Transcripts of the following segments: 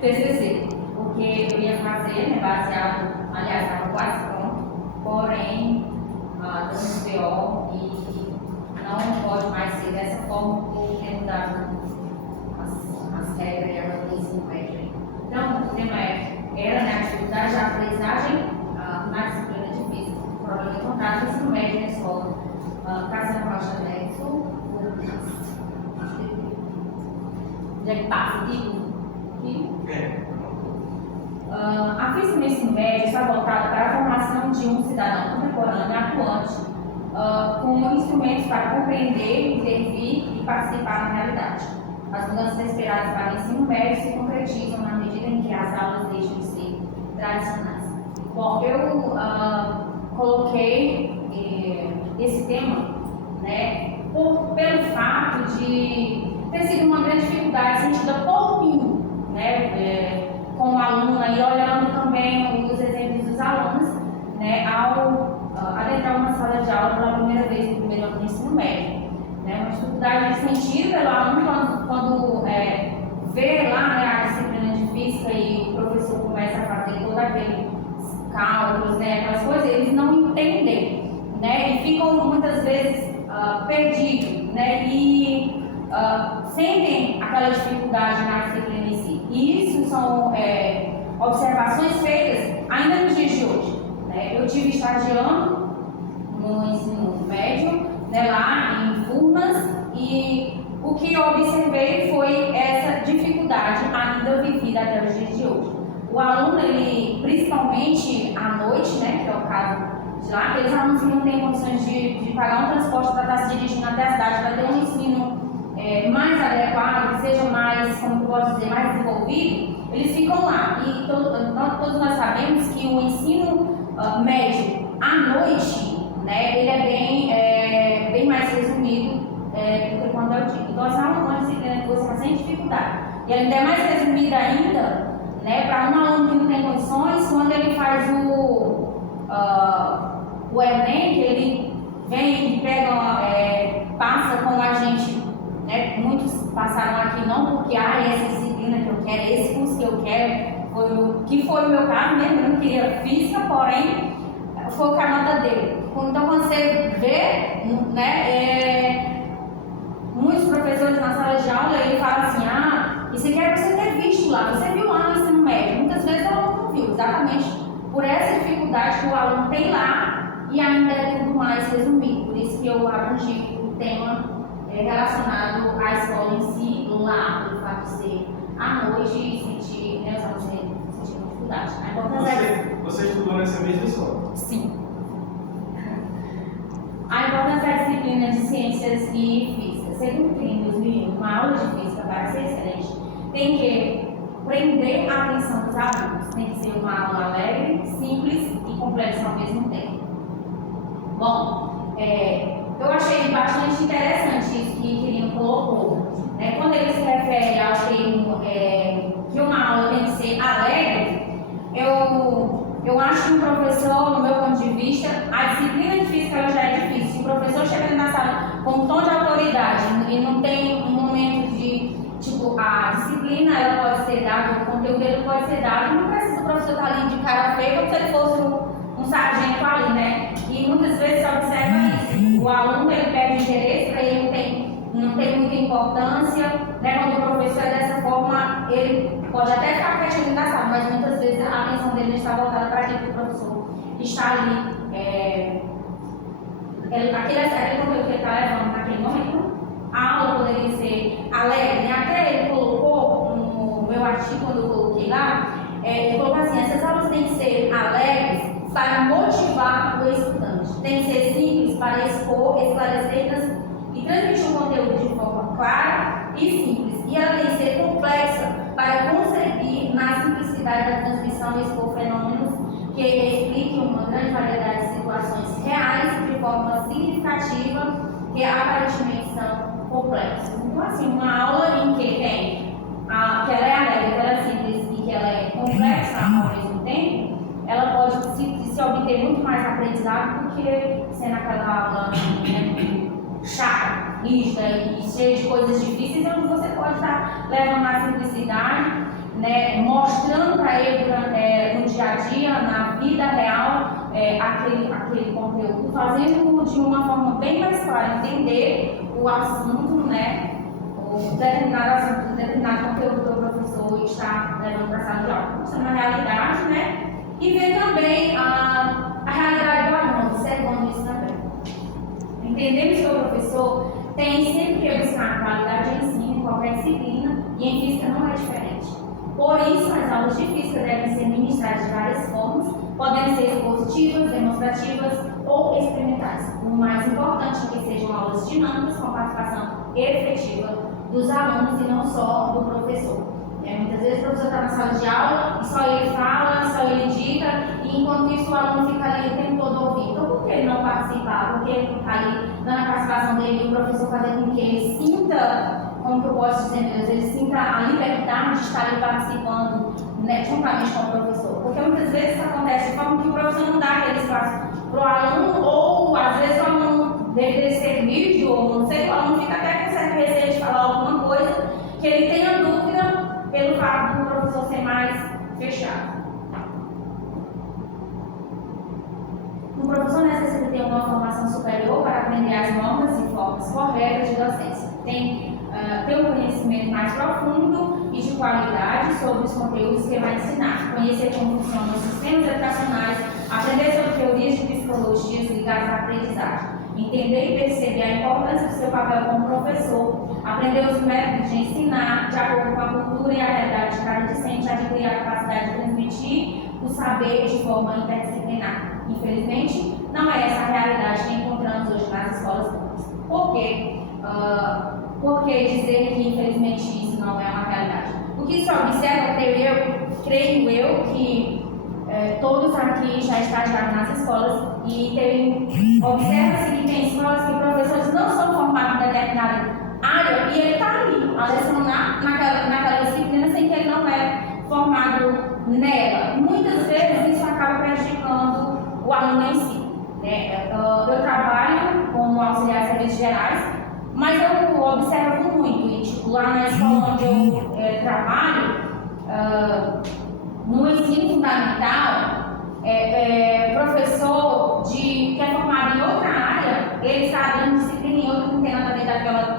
TCC, porque eu ia fazer, né, baseado, aliás, estava quase pronto, porém, dando BO e não pode mais ser dessa forma porque mudaram as regras e a ensino médio. Então, o tema era, né, a dificuldade da aprendizagem na disciplina de física, o problema encontrado no ensino médio na escola. Cassiano Rocha Neto, onde é que passa? Aqui? A física no ensino médio está voltada para a formação de um cidadão contemporâneo atuante, com instrumentos para compreender, intervir e participar na realidade. As mudanças esperadas para o ensino médio se concretizam na medida em que as aulas deixam de ser tradicionais. Bom, eu coloquei esse tema, né, pelo fato de ter sido uma grande dificuldade sentida por mim, né, com o aluno aí, olhando também os exemplos dos alunos, né, ao adentrar uma sala de aula pela primeira vez no primeiro ano do ensino médio. Né, uma dificuldade sentida pelo aluno quando vê lá, né, a disciplina de física e o professor começa a fazer todo aqueles cálculos, né, aquelas coisas, eles não entendem, né, e ficam muitas vezes perdidos, né, e sentem aquela dificuldade na disciplina em si. E isso são observações feitas ainda nos dias de hoje. Né? Eu tive estagiando no ensino médio, né, lá em Furnas, e o que eu observei foi essa dificuldade ainda vivida até os dias de hoje. O aluno, ele, principalmente à noite, né, que é o caso de lá, aqueles alunos que não têm condições de pagar um transporte para estar se dirigindo até a cidade, para ter um ensino mais adequado, que seja mais, como eu posso dizer, mais desenvolvido, eles ficam lá. E todos nós sabemos que o ensino médio à noite, né, ele é bem mais resumido do que quando é o dia. Então, essa é uma disciplina que você está sem dificuldade. E ela ainda é mais resumida ainda, né, para um aluno que não tem condições, quando ele faz o Enem, que ele vem e passa com a gente, né, muitos passaram aqui não porque essa disciplina que eu quero, esse curso que eu quero, que foi o meu caso mesmo, eu não queria física, porém foi o que a nota dele. Então, quando você vê, né, muitos professores na sala de aula, ele fala assim, isso aqui é você ter visto lá, você viu lá no ensino médio. Muitas vezes o aluno não viu, exatamente por essa dificuldade que o aluno tem lá e ainda é tudo mais resumido. Por isso que eu abrangi o tema relacionado à escola em si, lá, pelo fato de ser à noite e sentir, né, os alunos sentindo dificuldade. Você estudou nessa mesma escola? Sim. A importância da disciplina de ciências e física. Segundo que em 2001, uma aula de física, para ser excelente, tem que prender a atenção dos alunos. Tem que ser uma aula alegre, simples e complexa ao mesmo tempo. Bom, eu achei bastante interessante isso que o Quirino colocou. Né? Quando ele se refere ao termo que uma aula tem que ser alegre, eu acho que um professor, no meu ponto de vista, a disciplina de física ela já é difícil. Se o professor chega na sala com um tom de autoridade e não tem um momento de, tipo, a disciplina ela pode ser dada, o conteúdo ele pode ser dado, não precisa o professor estar ali de cara feia como se ele fosse um sargento ali, né? E muitas vezes se observa isso. O aluno ele perde interesse, para ele não tem muita importância, né? Quando o professor é dessa forma, ele pode até ficar quietinho na sala, mas muitas vezes a atenção dele está voltada para aquilo que o professor está ali. Aquele conteúdo que ele está levando naquele momento, a aula poderia ser alegre, né? Até ele colocou no meu artigo, quando eu coloquei lá, ele colocou assim: essas aulas têm que ser alegres para motivar o estudante, tem que ser simples para expor, esclarecer e transmitir o conteúdo de forma clara e simples, e ela tem que ser complexa para conseguir, na simplicidade da transmissão, expor fenômenos que expliquem uma grande variedade de situações reais de forma significativa, que aparentemente são complexas. Então, assim, uma aula em que tem que ela é alegre, que ela é simples e que ela é complexa ao mesmo tempo, ela pode se obter muito mais aprendizado do que sendo aquela aula, né, chata, rígida e cheia de coisas difíceis precisa, você pode estar levando a simplicidade, né, mostrando para ele no dia a dia, na vida real, aquele conteúdo, fazendo de uma forma bem mais clara, entender o assunto, né, o determinado assunto, determinado conteúdo que o professor está levando para a sala de aula, mostrando a realidade, né, e ver também a realidade do aluno, observando isso também. Entendemos que o professor tem sempre que buscar a qualidade de ensino em qualquer disciplina, e em física não é diferente. Por isso, as aulas de física devem ser ministradas de várias formas, podendo ser expositivas, demonstrativas ou experimentais. O mais importante é que sejam aulas dinâmicas com participação efetiva dos alunos e não só do professor. Muitas vezes o professor está na sala de aula e só ele fala, só ele dita, e enquanto isso o aluno fica ali o tempo todo ouvindo. Então, por que ele não participar? Por que ele não está ali dando a participação dele e o professor fazer com que ele sinta, como que eu posso dizer, meu Deus, ele sinta a liberdade de estar ali participando, né, juntamente com o professor? Porque muitas vezes isso acontece de forma que o professor não dá aquele espaço para o aluno, ou às vezes o aluno deve ser vídeo, ou não sei, o aluno fica até com certo receio de falar alguma coisa, que ele tenha dúvida pelo fato do professor ser mais fechado. O professor necessita ter uma formação superior para aprender as normas e formas corretas de docência. Tem ter um conhecimento mais profundo e de qualidade sobre os conteúdos que vai ensinar, conhecer como funcionam os sistemas educacionais, aprender sobre teorias de psicologia ligadas à aprendizagem, entender e perceber a importância do seu papel como professor, aprender os métodos de ensinar, de acordo com a cultura e a realidade de cada discente, adquirir a capacidade de transmitir o saber de forma interdisciplinar. Infelizmente, não é essa a realidade que encontramos hoje nas escolas públicas. Por quê? Por que dizer que, infelizmente, isso não é uma realidade? O que se observa, creio eu que todos aqui já estagiaram nas escolas e observa-se que tem escolas que professores não são formados em determinada área e ele está ali a lecionar naquela disciplina sem que ele não é formado nela. Muitas vezes isso acaba prejudicando o aluno em si. Eu trabalho como auxiliar de serviços gerais, mas eu observo muito, e tipo, lá na escola onde eu trabalho, no ensino fundamental, professor que é formado em outra área, ele está dando disciplina em outra que não tem nada a ver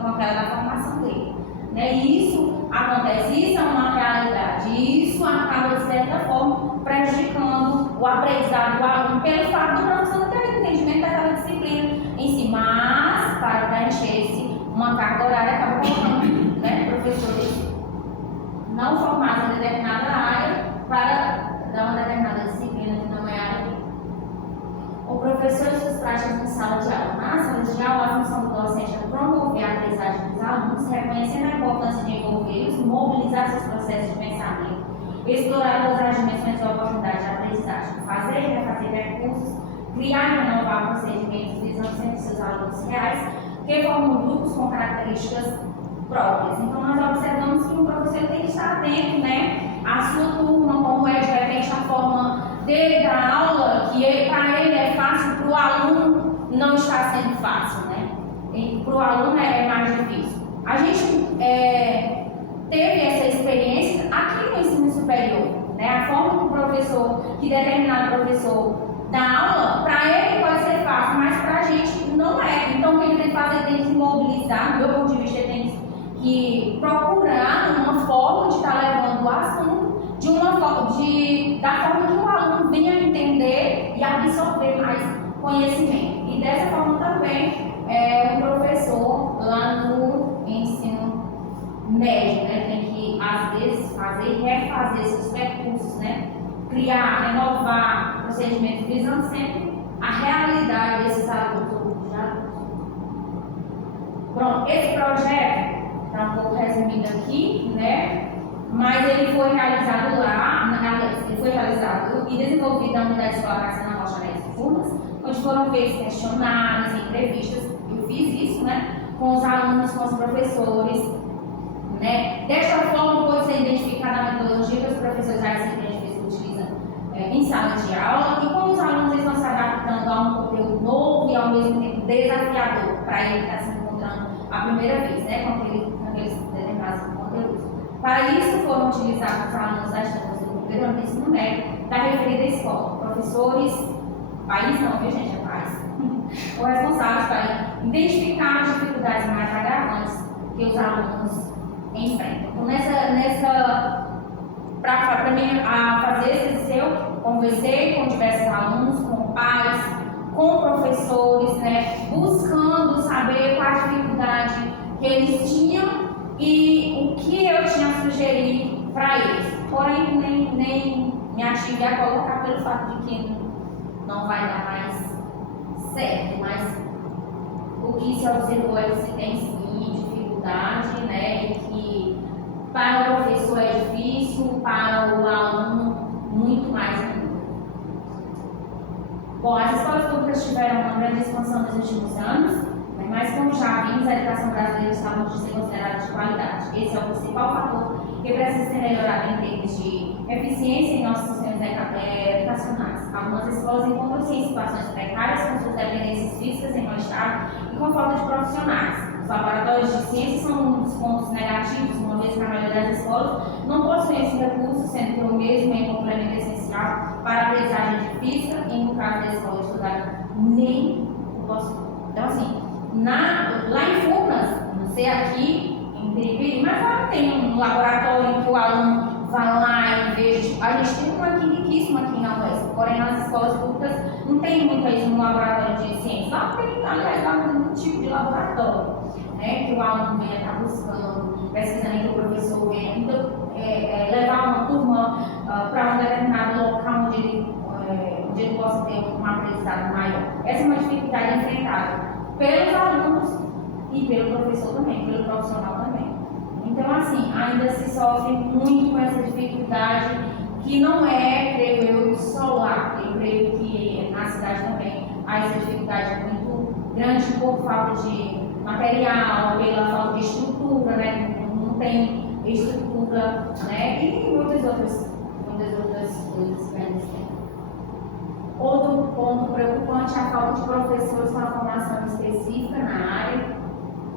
com aquela da formação dele. E isso acontece, isso é uma realidade, e isso acaba, de certa forma, prejudicando o aprendizado do aluno pelo fato do professor não ter entendimento daquela disciplina em si, mas para preencher-se uma carga horária acaba colocando professores não formados em determinada área para dar uma determinada disciplina que não é a área dele. O professor e suas práticas em sala de aula. Na sala de aula, a função do docente é promover a aprendizagem dos alunos, reconhecendo a importância de envolvê-los, mobilizar seus processos de pensamento, explorar todas as dimensões da oportunidade de aprendizagem, fazer e refazer recursos, criar e renovar procedimentos visando sempre seus alunos reais, que formam grupos com características próprias. Então, nós observamos que o professor tem que estar atento, à sua turma, como é de repente a forma dele da aula, que para ele é fácil, para o aluno não está sendo fácil, E para o aluno é mais difícil. A gente teve essa experiência aqui no ensino superior, A forma que o professor, que determinado professor dá aula, para ele pode ser fácil, mas para a gente não é. Então, o que ele tem que fazer? Tem que se mobilizar, do meu ponto de vista, tem que procurar uma forma de estar levando o assunto da forma que o aluno venha a entender e absorver mais conhecimento. E dessa forma também o professor lá no ensino médio, tem que às vezes fazer e refazer seus percursos, criar, renovar procedimentos visando sempre a realidade desses alunos ou grupos de alunos. Pronto, esse projeto está um pouco resumido aqui, mas ele foi realizado e desenvolvido na Unidade Escolar Marcelo Rocha Neves Furnas, onde foram feitos questionários, entrevistas. Eu fiz isso, com os alunos, com os professores, Desta forma, pode ser identificada a metodologia que os professores já recentemente utilizam em sala de aula e como os alunos estão se adaptando a um conteúdo novo e ao mesmo tempo desafiador para ele estar se encontrando a primeira vez, com aqueles Para isso foram utilizados os alunos das turmas do primeiro ano do ensino médio da referida escola, professores, país não, viu gente, é país, ou responsáveis para identificar as dificuldades mais agravantes que os alunos enfrentam. Então, para mim, a fazer esse exercício, conversei com diversos alunos, com pais, com professores, né, buscando saber qual a dificuldade que eles tinham e o que eu tinha a sugerir para eles. Porém, nem me ative a colocar pelo fato de que não vai dar mais certo, mas o que se observou é que se tem sim dificuldade, né, e que para o professor é difícil, para o aluno muito mais ainda. Bom, as escolas públicas tiveram uma grande expansão nos últimos anos, mas como já vimos, a educação brasileira está longe de ser considerada de qualidade. Esse é o principal fator que precisa ser melhorado em termos de eficiência em nossos sistemas educacionais. Algumas escolas encontram-se em situações precárias com suas dependências físicas em mau estado e com falta de profissionais. Os laboratórios de ciência são um dos pontos negativos, uma vez que a maioria das escolas não possuem esse recurso, sendo que o mesmo é um complemento essencial para a aprendizagem de física e, no caso da escola estudar, nem o posso. Então, assim, lá em Furnas, não sei aqui, em Piripiri, mas lá tem um laboratório em que o aluno vai lá e veja. A gente tem uma aqui riquíssima aqui na UES, porém nas escolas públicas não tem muito isso no laboratório de ciência. Lá tem, aliás, lá tem um tipo de laboratório, né, que o aluno venha estar buscando, pesquisando, que o professor venha levar uma turma para um determinado local onde ele possa ter um aprendizado maior. Essa é uma dificuldade enfrentada pelos alunos e pelo professor também, pelo profissional também. Então, assim, ainda se sofre muito com essa dificuldade, que não é, creio eu, só lá. Eu creio que na cidade também há essa dificuldade muito grande por falta de material, pela falta de estrutura, né? Não tem estrutura, né? E muitas outras coisas que ainda tem. Outro ponto preocupante é a falta de professores com a formação específica na área.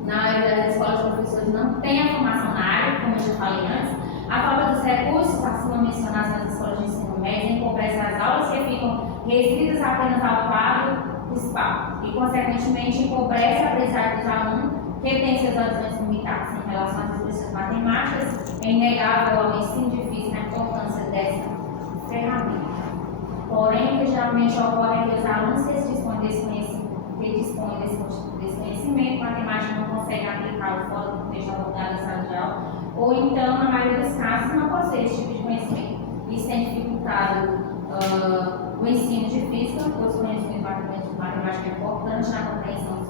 Na área das escolas, os professores não têm a formação na área, como eu já falei antes. A falta dos recursos acima mencionados nas escolas de ensino médio empobrece as aulas que ficam restritas apenas ao quadro principal e, consequentemente, empobrece a aprendizagem dos alunos que têm seus horizontes limitados em relação às expressões matemáticas. É inegável ao ensino de física a importância dessa ferramenta. Porém, o que geralmente ocorre é que os alunos que dispõem desse conhecimento matemático não conseguem aplicá-lo fora do contexto abordado em sala de aula, ou então, na maioria dos casos, não possuem esse tipo de conhecimento. Isso tem dificultado o ensino de física, pois o conhecimento matemático é importante na compreensão